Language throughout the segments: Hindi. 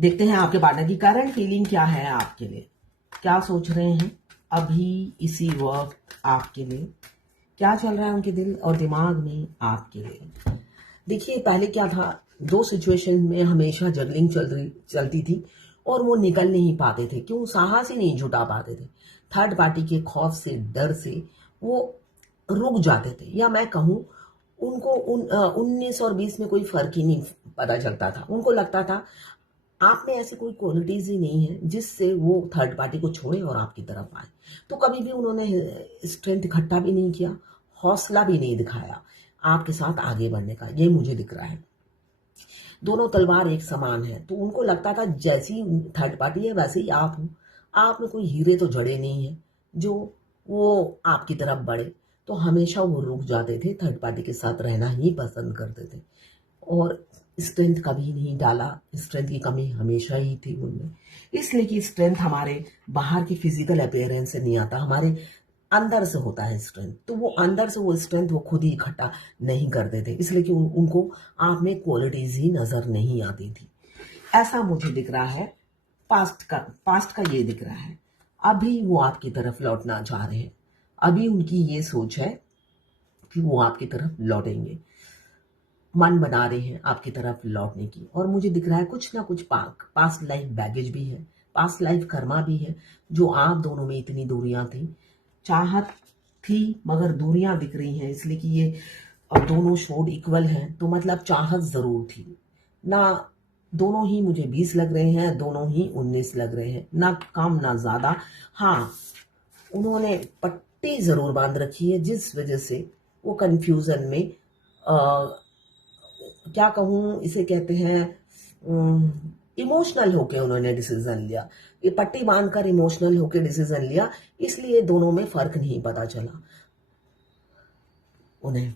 देखते हैं आपके पार्टनर की करंट फीलिंग क्या है आपके लिए, क्या सोच रहे हैं अभी इसी वक्त आपके लिए, क्या चल रहा है उनके दिल और दिमाग में आपके लिए। देखिए पहले क्या था, दो सिचुएशन में हमेशा जगलिंग चलती थी और वो निकल नहीं पाते थे। क्यों? साहस ही नहीं जुटा पाते थे। थर्ड पार्टी के खौफ से, डर से वो रुक जाते थे। या मैं कहूँ उनको 19 और 20 में कोई फर्क ही नहीं पता चलता था। उनको लगता था आप में ऐसी कोई क्वालिटीज ही नहीं है जिससे वो थर्ड पार्टी को छोड़े और आपकी तरफ आए। तो कभी भी उन्होंने स्ट्रेंथ इकट्ठा भी नहीं किया, हौसला भी नहीं दिखाया आपके साथ आगे बढ़ने का। ये मुझे दिख रहा है। दोनों तलवार एक समान है। तो उनको लगता था जैसी थर्ड पार्टी है वैसे ही आप हो। आप में कोई हीरे तो जड़े नहीं है जो वो आपकी तरफ बढ़े। तो हमेशा वो रुक जाते थे, थर्ड पार्टी के साथ रहना ही पसंद करते थे और स्ट्रेंथ कभी नहीं डाला। स्ट्रेंथ की कमी हमेशा ही थी उनमें, इसलिए कि स्ट्रेंथ हमारे बाहर की फिजिकल अपीयरेंस से नहीं आता, हमारे अंदर से होता है स्ट्रेंथ। तो वो अंदर से वो स्ट्रेंथ वो खुद ही इकट्ठा नहीं करते थे, इसलिए कि उनको आप में क्वालिटीज ही नजर नहीं आती थी। ऐसा मुझे दिख रहा है। पास्ट का ये दिख रहा है। अभी वो आपकी तरफ लौटना चाह रहे हैं। अभी उनकी ये सोच है कि वो आपकी तरफ लौटेंगे, मन बना रहे हैं आपकी तरफ लौटने की। और मुझे दिख रहा है कुछ ना कुछ पास्ट लाइफ बैगेज भी है, पास्ट लाइफ कर्मा भी है, जो आप दोनों में इतनी दूरियां थी। चाहत थी मगर दूरियां दिख रही हैं, इसलिए कि ये अब दोनों शोड इक्वल हैं। तो मतलब चाहत जरूर थी ना। दोनों ही मुझे 20 लग रहे हैं, दोनों ही 19 लग रहे हैं, ना कम ना ज्यादा। हाँ, उन्होंने पट्टी जरूर बांध रखी है जिस वजह से वो कंफ्यूजन में क्या कहूँ इसे कहते हैं इमोशनल होके उन्होंने डिसीजन लिया। ये पट्टी बांधकर इमोशनल होके डिसीजन लिया, इसलिए दोनों में फर्क नहीं पता चला उन्हें।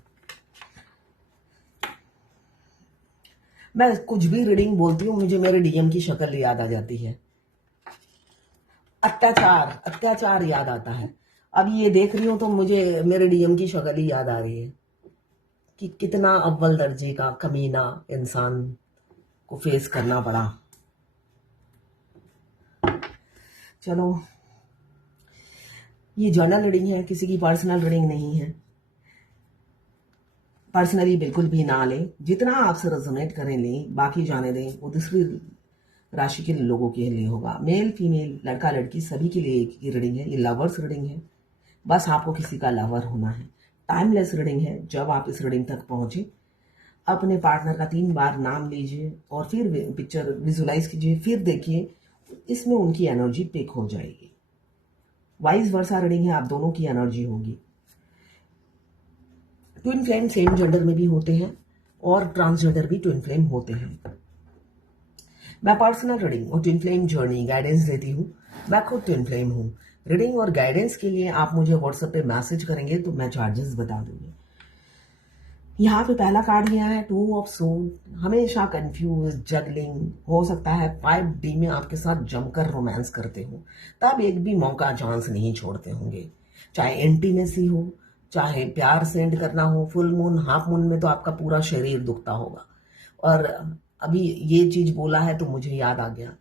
मैं कुछ भी रीडिंग बोलती हूँ मुझे मेरे डीएम की शक्ल याद आ जाती है। अत्याचार अत्याचार याद आता है। अभी ये देख रही हूँ तो मुझे मेरे डीएम की शक्ल ही याद आ रही है कि कितना अव्वल दर्जे का कमीना इंसान को फेस करना पड़ा। चलो, ये जर्नल रीडिंग है, किसी की पर्सनल रीडिंग नहीं है। पर्सनली बिल्कुल भी ना लें, जितना आपसे रेजोनेट करें लें, बाकी जाने दें। वो दूसरी राशि के लोगों के लिए होगा। मेल फीमेल, लड़का लड़की सभी के लिए एक ही रीडिंग है। ये लवर्स रीडिंग है, बस आपको किसी का लवर होना है। टाइमलेस रीडिंग है। जब आप इस रीडिंग तक पहुंचे अपने पार्टनर का 3 बार नाम लीजिए और फिर पिक्चर विजुलाइज कीजिए, फिर देखिए इसमें उनकी एनर्जी पिक हो जाएगी। वाइस वर्सा रीडिंग है, आप दोनों की एनर्जी होगी। ट्विन फ्लेम सेम जेंडर में भी होते हैं और ट्रांसजेंडर भी ट्विन फ्लेम होते हैं। मैं पर्सनल रीडिंग और ट्विन फ्लेम जर्नी गाइडेंस देती हूँ। मैं खुद ट्विन फ्लेम हूँ। रीडिंग और गाइडेंस के लिए आप मुझे व्हाट्सएप पे मैसेज करेंगे तो मैं चार्जेस बता दूंगी। यहाँ पे पहला कार्ड लिया है 2 ऑफ सोल। हमेशा कंफ्यूज, जगलिंग, हो सकता है 5D में आपके साथ जमकर रोमांस करते हो, तब एक भी मौका चांस नहीं छोड़ते होंगे। चाहे इंटीमेसी हो, चाहे प्यार सेंड करना हो, फुल मून हाफ मून में तो आपका पूरा शरीर दुखता होगा। और अभी ये चीज बोला है तो मुझे याद आ गया,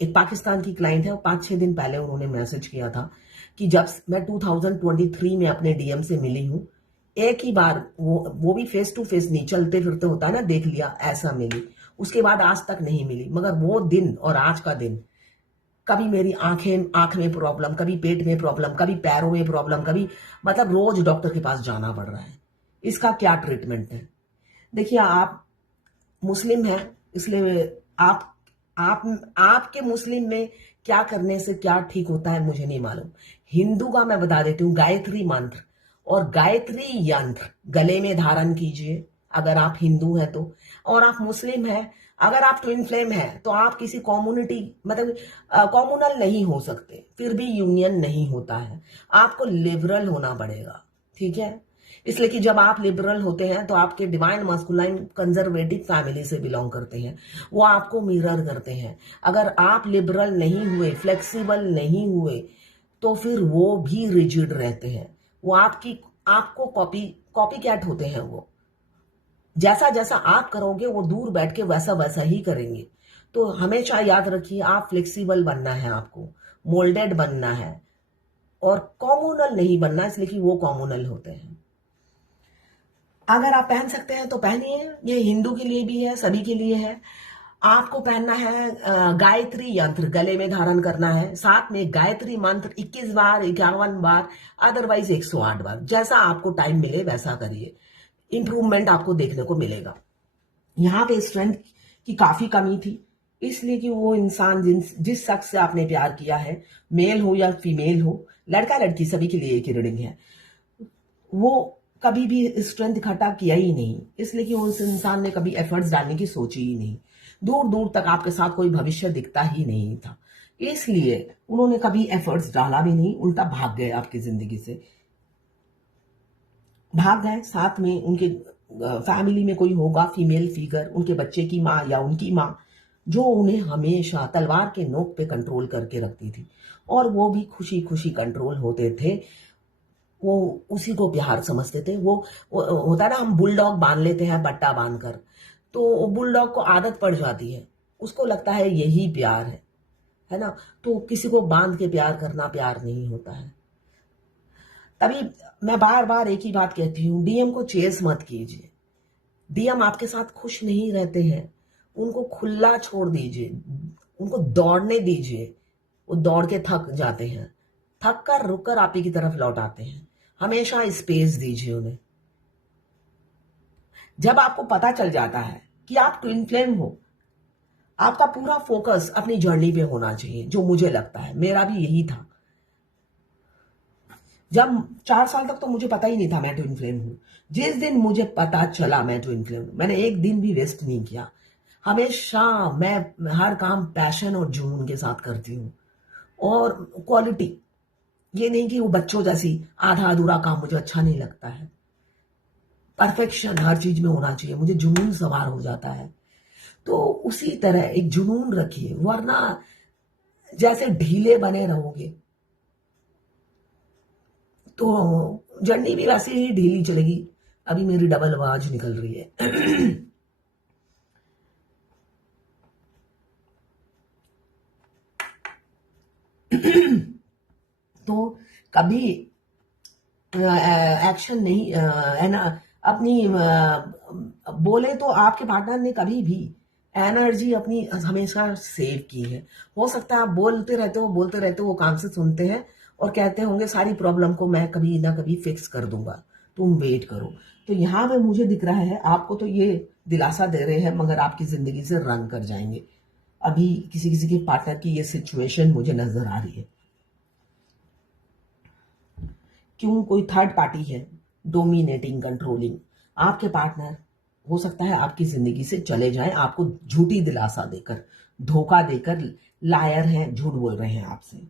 एक पाकिस्तान की क्लाइंट है, 5-6 दिन पहले उन्होंने मैसेज किया था कि जब मैं 2023 में अपने डीएम से मिली हूँ, एक ही बार वो भी फेस टू फेस नहीं, चलते फिरते होता है ना, देख लिया, ऐसा मिली। उसके बाद आज तक नहीं मिली। मगर वो दिन और आज का दिन, कभी मेरी आंख में प्रॉब्लम, कभी पेट में प्रॉब्लम, कभी पैरों में प्रॉब्लम, कभी मतलब रोज डॉक्टर के पास जाना पड़ रहा है। इसका क्या ट्रीटमेंट है? देखिए, आप मुस्लिम हैं, इसलिए आपके मुस्लिम में क्या करने से क्या ठीक होता है मुझे नहीं मालूम। हिंदू का मैं बता देती हूँ, गायत्री मंत्र और गायत्री यंत्र गले में धारण कीजिए अगर आप हिंदू हैं तो। और आप मुस्लिम हैं, अगर आप ट्विन फ्लेम हैं तो आप किसी कम्युनिटी मतलब कम्युनल नहीं हो सकते, फिर भी यूनियन नहीं होता है। आपको लिबरल होना पड़ेगा, ठीक है? इसलिए कि जब आप लिबरल होते हैं तो आपके डिवाइन मास्कुलाइन कंजर्वेटिव फैमिली से बिलोंग करते हैं, वो आपको मिरर करते हैं। अगर आप लिबरल नहीं हुए, फ्लेक्सिबल नहीं हुए, तो फिर वो भी रिजिड रहते हैं। वो आपको कॉपी कैट होते हैं। वो जैसा जैसा आप करोगे वो दूर बैठ के वैसा वैसा ही करेंगे। तो हमेशा याद रखिए, आप फ्लेक्सिबल बनना है, आपको मोल्डेड बनना है और कॉम्युनल नहीं बनना, इसलिए कि वो कॉम्युनल होते हैं। अगर आप पहन सकते हैं तो पहनिए, ये हिंदू के लिए भी है, सभी के लिए है। आपको पहनना है गायत्री यंत्र गले में धारण करना है, साथ में गायत्री मंत्र 21 बार, 51 बार, अदरवाइज 108 बार, जैसा आपको टाइम मिले वैसा करिए। इंप्रूवमेंट आपको देखने को मिलेगा। यहाँ पे स्ट्रेंथ की काफी कमी थी, इसलिए कि वो इंसान जिस शख्स से आपने प्यार किया है, मेल हो या फीमेल हो, लड़का लड़की सभी के लिए एक ही रीडिंग है, वो कभी भी स्ट्रेंथ इकट्ठा किया ही नहीं, इसलिए कि उस इंसान ने कभी एफर्ट्स डालने की सोची ही नहीं। दूर दूर तक आपके साथ कोई भविष्य दिखता ही नहीं था, इसलिए उन्होंने कभी एफर्ट्स डाला भी नहीं, उल्टा भाग गए आपकी जिंदगी से। भाग गए, साथ में उनके फैमिली में कोई होगा फीमेल फिगर, उनके बच्चे की माँ या उनकी माँ, जो उन्हें हमेशा तलवार के नोक पे कंट्रोल करके रखती थी, और वो भी खुशी खुशी कंट्रोल होते थे। वो उसी को प्यार समझते थे। वो होता है ना, हम बुलडॉग बांध लेते हैं बट्टा बांध कर, तो बुलडॉग को आदत पड़ जाती है, उसको लगता है यही प्यार है ना। तो किसी को बांध के प्यार करना प्यार नहीं होता है। तभी मैं बार बार एक ही बात कहती हूँ, डीएम को चेस मत कीजिए। डीएम आपके साथ खुश नहीं रहते हैं, उनको खुला छोड़ दीजिए, उनको दौड़ने दीजिए। वो दौड़ के थक जाते हैं, थक कर रुक कर आप ही की तरफ लौट आते हैं। हमेशा स्पेस दीजिए उन्हें। जब आपको पता चल जाता है कि आप ट्विन फ्लेम हो, आपका पूरा फोकस अपनी जर्नी पे होना चाहिए, जो मुझे लगता है, मेरा भी यही था। जब 4 साल तक तो मुझे पता ही नहीं था मैं ट्विन फ्लेम हूं। जिस दिन मुझे पता चला मैं ट्विन फ्लेम हूं, मैंने एक दिन भी वेस्ट नहीं किया। हमेशा मैं हर काम पैशन और जुनून के साथ करती हूँ, और क्वालिटी, ये नहीं कि वो बच्चों जैसी आधा अधूरा काम मुझे अच्छा नहीं लगता है। परफेक्शन हर चीज में होना चाहिए, मुझे जुनून सवार हो जाता है। तो उसी तरह एक जुनून रखिए, वरना जैसे ढीले बने रहोगे तो जर्नी भी वैसे ही ढीली चलेगी। अभी मेरी डबल आवाज निकल रही है। तो कभी एक्शन नहीं, है ना, अपनी बोले तो आपके पार्टनर ने कभी भी एनर्जी अपनी हमेशा सेव की है। हो सकता है आप बोलते रहते हो बोलते रहते हो, वो काम से सुनते हैं और कहते होंगे सारी प्रॉब्लम को मैं कभी ना कभी फिक्स कर दूंगा, तुम वेट करो। तो यहाँ पे मुझे दिख रहा है आपको तो ये दिलासा दे रहे हैं, मगर आपकी जिंदगी से रन कर जाएंगे। अभी किसी किसी के पार्टनर की ये सिचुएशन मुझे नजर आ रही है। क्यों? कोई थर्ड पार्टी है, डोमिनेटिंग, कंट्रोलिंग। आपके पार्टनर हो सकता है आपकी जिंदगी से चले जाएं, आपको झूठी दिलासा देकर, धोखा देकर। लायर हैं, झूठ बोल रहे हैं आपसे।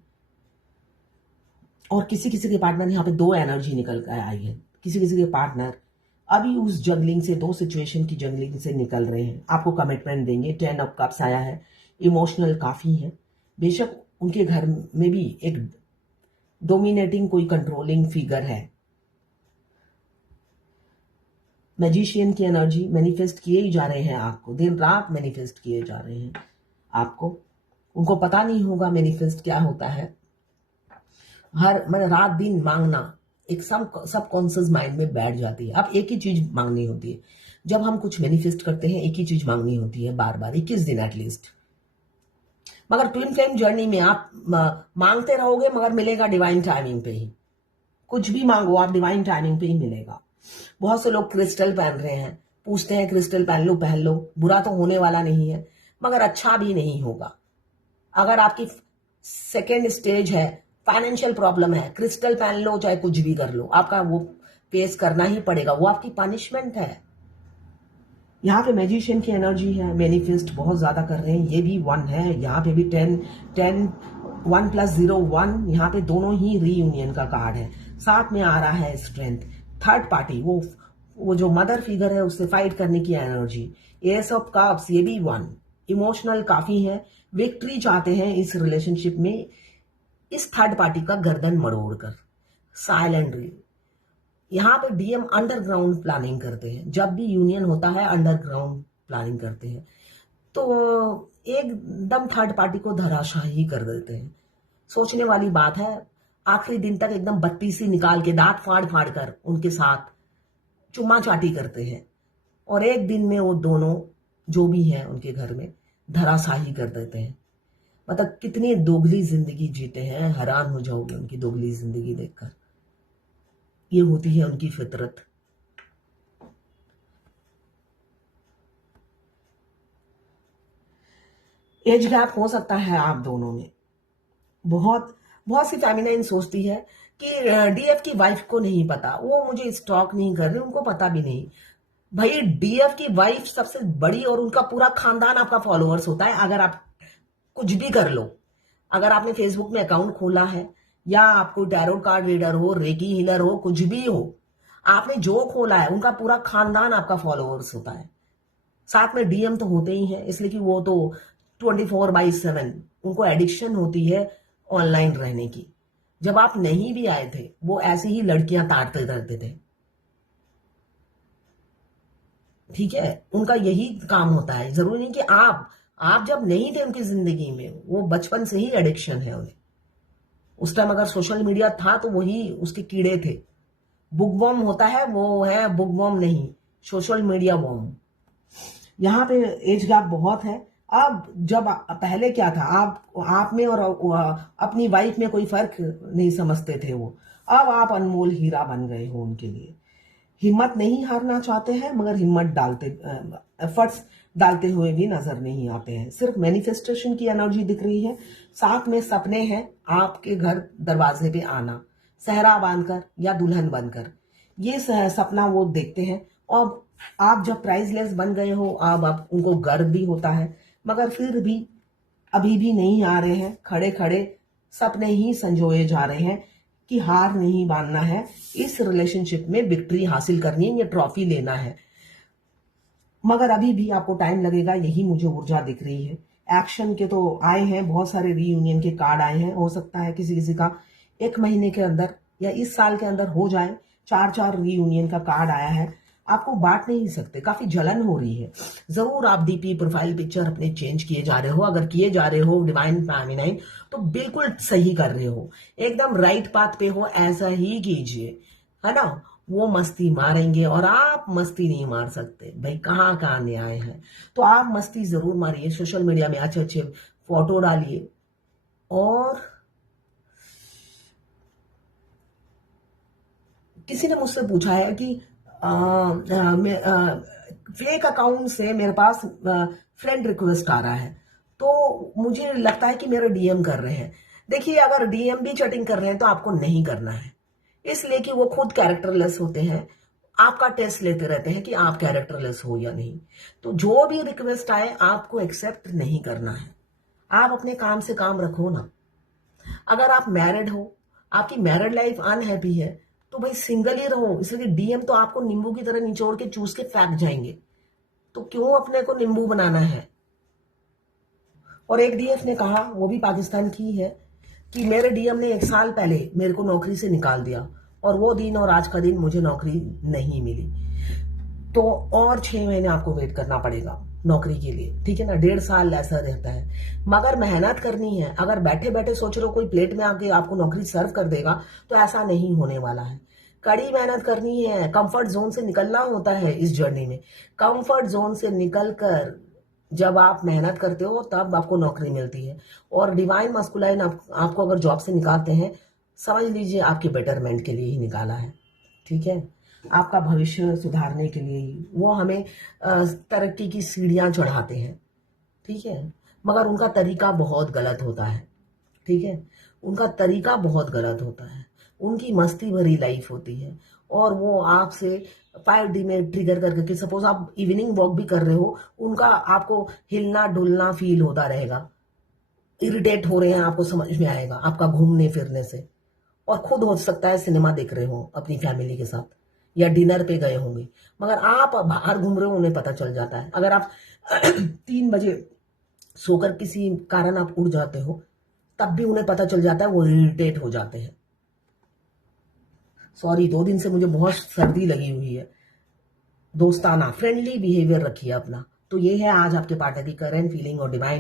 और किसी किसी के पार्टनर, यहाँ पे 2 एनर्जी निकल कर आई है। किसी किसी के पार्टनर अभी उस जंगलिंग से, 2 सिचुएशन की जंगलिंग से निकल रहे हैं, आपको कमिटमेंट देंगे। 10 ऑफ कप्स आया है, इमोशनल काफी है। बेशक उनके घर में भी एक डोमिनेटिंग, कोई कंट्रोलिंग फिगर है। मैजिशियन की एनर्जी, मैनिफेस्ट किए ही जा रहे हैं आपको, दिन रात मैनिफेस्ट किए जा रहे हैं आपको। उनको पता नहीं होगा मैनिफेस्ट क्या होता है। हर मतलब रात दिन मांगना एक सब कॉन्शियस माइंड में बैठ जाती है। अब एक ही चीज मांगनी होती है। जब हम कुछ मैनिफेस्ट करते हैं, एक ही चीज मांगनी होती है बार बार, 21 दिन एटलीस्ट। मगर ट्विन फ्लेम जर्नी में आप मांगते रहोगे, मगर मिलेगा डिवाइन टाइमिंग पे ही। कुछ भी मांगो आप, डिवाइन टाइमिंग पे ही मिलेगा। बहुत से लोग क्रिस्टल पहन रहे हैं, पूछते हैं क्रिस्टल पहन लो, बुरा तो होने वाला नहीं है, मगर अच्छा भी नहीं होगा। अगर आपकी सेकेंड स्टेज है, फाइनेंशियल प्रॉब्लम है, क्रिस्टल पहन लो चाहे कुछ भी कर लो, आपका वो फेस करना ही पड़ेगा, वो आपकी पनिशमेंट है। यहाँ पे मैजिशियन की एनर्जी है, मैनिफेस्ट बहुत ज्यादा कर रहे हैं, ये भी 1 है, यहाँ पे भी 10 1 + 0 1, यहाँ पे दोनों ही रीयूनियन का कार्ड है। साथ में आ रहा है स्ट्रेंथ, थर्ड पार्टी, वो जो मदर फिगर है उससे फाइट करने की एनर्जी। एस ऑफ कप्स, ये भी 1, इमोशनल काफी है, विक्ट्री चाहते हैं इस रिलेशनशिप में, इस थर्ड पार्टी का गर्दन मरोड़कर साइलेंटली। यहाँ पे डीएम अंडरग्राउंड प्लानिंग करते हैं, जब भी यूनियन होता है अंडरग्राउंड प्लानिंग करते हैं। तो एकदम थर्ड पार्टी को धराशाही कर देते हैं। सोचने वाली बात है, आखिरी दिन तक एकदम बत्ती सी निकाल के दांत फाड़ फाड़ कर उनके साथ चुम्मा चाटी करते हैं, और एक दिन में वो दोनों जो भी हैं उनके घर में धराशाही कर देते हैं। मतलब कितनी दोगली जिंदगी जीते हैं, हैरान हो जाओगे उनकी दोगली जिंदगी देखकर। ये होती है उनकी फितरत। एज गैप हो सकता है आप दोनों में। बहुत बहुत सी फेमिनाइन सोचती है कि डीएफ की वाइफ को नहीं पता, वो मुझे स्टॉक नहीं कर रही, उनको पता भी नहीं। भाई डीएफ की वाइफ सबसे बड़ी, और उनका पूरा खानदान आपका फॉलोअर्स होता है। अगर आप कुछ भी कर लो, अगर आपने फेसबुक में अकाउंट खोला है, या आपको टैरो कार्ड रीडर हो, रेकी हीलर हो, कुछ भी हो, आपने जो खोला है उनका पूरा खानदान आपका फॉलोअर्स होता है। साथ में डीएम तो होते ही हैं, इसलिए कि वो तो 24/7 उनको एडिक्शन होती है ऑनलाइन रहने की। जब आप नहीं भी आए थे, वो ऐसी ही लड़कियां ताड़ते रहते थे। ठीक है, उनका यही काम होता है। जरूरी नहीं कि आप जब नहीं थे उनकी जिंदगी में, वो बचपन से ही एडिक्शन है उन्हें। उस टाइम अगर सोशल मीडिया था तो वही उसके कीड़े थे। बुकवॉर्म होता है, वो है बुकवॉर्म नहीं, सोशल मीडिया वॉर्म। यहाँ पे एज गैप बहुत है। अब जब पहले क्या था, आप में और अपनी वाइफ में कोई फर्क नहीं समझते थे वो। अब आप अनमोल हीरा बन गए हो उनके लिए। हिम्मत नहीं हारना चाहते हैं, मगर हिम्मत एफर्ट्स डालते हुए भी नजर नहीं आते हैं। सिर्फ मैनिफेस्टेशन की एनर्जी दिख रही है। साथ में सपने हैं आपके घर दरवाजे पे आना, सहरा बांधकर या दुल्हन बनकर। ये सपना वो देखते हैं। और आप जब प्राइसलेस बन गए हो, अब आप उनको गर्व भी होता है, मगर फिर भी अभी भी नहीं आ रहे हैं। खड़े खड़े सपने ही संजोए जा रहे हैं कि हार नहीं मानना है, इस रिलेशनशिप में विक्ट्री हासिल करनी है, ये ट्रॉफी लेना है। मगर अभी भी आपको टाइम लगेगा, यही मुझे ऊर्जा दिख रही है। एक्शन के तो आए हैं, बहुत सारे रीयूनियन के कार्ड आए हैं। हो सकता है किसी किसी का 1 महीने के अंदर या इस साल के अंदर हो जाए। 4 रीयूनियन का कार्ड आया है। आपको बांट नहीं सकते, काफी जलन हो रही है। जरूर आप डीपी प्रोफाइल पिक्चर अपने चेंज किए जा रहे हो। अगर किए जा रहे हो डिवाइन फेमिनाइन, तो बिल्कुल सही कर रहे हो, एकदम राइट पाथ पे हो, ऐसा ही कीजिए, है ना। वो मस्ती मारेंगे और आप मस्ती नहीं मार सकते भाई, कहाँ कहाँ न्याय है। तो आप मस्ती जरूर मारिए, सोशल मीडिया में अच्छे अच्छे फोटो डालिए। और किसी ने मुझसे पूछा है कि फेक अकाउंट से मेरे पास फ्रेंड रिक्वेस्ट आ रहा है, तो मुझे लगता है कि मेरे डीएम कर रहे हैं। देखिए, अगर डीएम भी चैटिंग कर रहे हैं तो आपको नहीं करना है, इसलिए कि वो खुद कैरेक्टरलेस होते हैं। आपका टेस्ट लेते रहते हैं कि आप कैरेक्टरलेस हो या नहीं। तो जो भी रिक्वेस्ट आए आपको एक्सेप्ट नहीं करना है। आप अपने काम से काम रखो ना। अगर आप मैरिड हो, आपकी मैरिड लाइफ अनहैप्पी है, तो भाई सिंगल ही रहो। इसलिए डीएम तो आपको नींबू की तरह निचोड़ के चूस के फेंक जाएंगे, तो क्यों अपने को नींबू बनाना है। और एक डीएफ ने कहा, वो भी पाकिस्तान की है, कि मेरे डीएम ने 1 साल पहले मेरे को नौकरी से निकाल दिया, और वो दिन और आज का दिन मुझे नौकरी नहीं मिली। तो और 6 महीने आपको वेट करना पड़ेगा नौकरी के लिए, ठीक है ना। 1.5 साल ऐसा रहता है, मगर मेहनत करनी है। अगर बैठे बैठे सोच रहे हो कोई प्लेट में आके आपको नौकरी सर्व कर देगा, तो ऐसा नहीं होने वाला है। कड़ी मेहनत करनी है, कंफर्ट जोन से निकलना होता है इस जर्नी में। कंफर्ट जोन से निकलकर जब आप मेहनत करते हो, तब आपको नौकरी मिलती है। और डिवाइन मस्कुलाइन आपको अगर जॉब से निकालते हैं, समझ लीजिए आपके बेटरमेंट के लिए ही निकाला है, ठीक है, आपका भविष्य सुधारने के लिए ही। वो हमें तरक्की की सीढ़ियां चढ़ाते हैं, ठीक है, मगर उनका तरीका बहुत गलत होता है, ठीक है, उनका तरीका बहुत गलत होता है। उनकी मस्ती भरी लाइफ होती है, और वो आपसे 5D में ट्रिगर करके कि सपोज आप इवनिंग वॉक भी कर रहे हो, उनका आपको हिलना डुलना फील होता रहेगा। इरिटेट हो रहे हैं, आपको समझ में आएगा आपका घूमने फिरने से। और खुद हो सकता है सिनेमा देख रहे हो अपनी फैमिली के साथ, या डिनर पे गए होंगे, मगर आप बाहर घूम रहे हो, उन्हें पता चल जाता है। अगर आप 3 बजे सोकर किसी कारण आप उठ जाते हो, तब भी उन्हें पता चल जाता है, वो इरिटेट हो जाते हैं। सॉरी, 2 दिन से मुझे बहुत सर्दी लगी हुई है। दोस्ताना फ्रेंडली बिहेवियर रखिए अपना। तो ये है आज आपके पार्टनर की करंट फीलिंग और डिवाइन